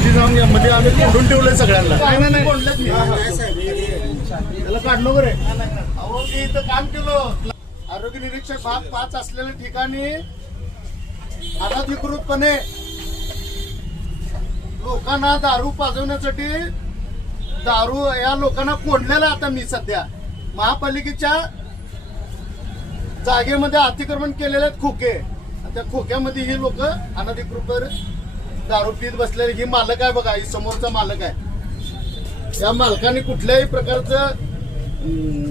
मध्ये जाऊन या मध्ये आम्ही कोंडून ठेवलंय सगळ्यांना. त्याला काढ नको रे अहो मी इथं काम केलं. आरोग्य निरीक्षक भाग पाच असलेल्या ठिकाणी अनधिकृतपणे लोकांना दारू पाजवण्यासाठी दारू या लोकांना कोंडलेलं आता मी सध्या. महापालिकेच्या जागेमध्ये अतिक्रमण केलेले आहेत खोके. त्या खोक्यामध्ये ही लोक अनधिकृत दारू पीत बसलेले ही मालक आहे बघा ही समोरचा मालक आहे. या मालकाने कुठल्याही प्रकारचं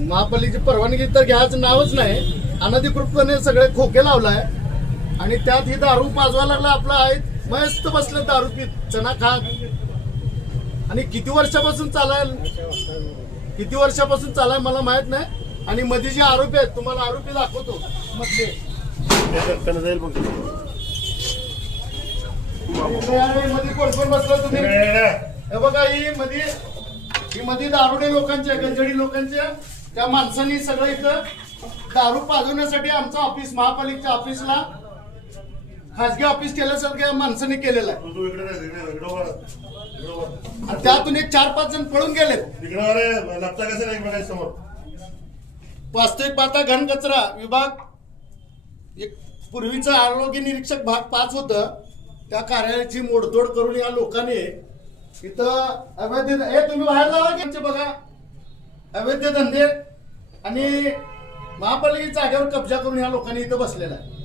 महापालिकेची परवानगी तर घ्यायचं नावच नाही. अनधिकृतपणे सगळे खोके लावलाय. आणि त्यात ही दारू पाजवायला लागला आपला आहे मस्त बसले दारू पीत चना खात आणि किती वर्षापासून चालाय? किती वर्षापासून चालाय मला माहीत नाही. आणि मध्ये जे आरोपी आहेत तुम्हाला आरोपी दाखवतो. मधले. मध्ये कोण कोण बसलं तुम्ही? हे बघा ही मध्ये ही मध्ये दारुडे लोकांच्या गंजडी लोकांच्या त्या माणसांनी सगळं इथं दारू पाजवण्यासाठी आमचं ऑफिस महापालिकेच्या ऑफिसला खासगी ऑफिस केल्यासारखं या माणसाने केलेलं आहे. आणि त्यातून एक चार पाच जण पळून गेलेत. समोर? वास्तविक पाहता घन कचरा विभाग एक पूर्वीचं आरोग्य निरीक्षक भाग पाच होतं. त्या कार्यालयाची मोडतोड करून या लोकांनी इथं अवैध हे तुम्ही बाहेर जावा की बघा. अवैध धंदे आणि महापालिकेच्या जागेवर कब्जा करून या लोकांनी इथं बसलेला आहे.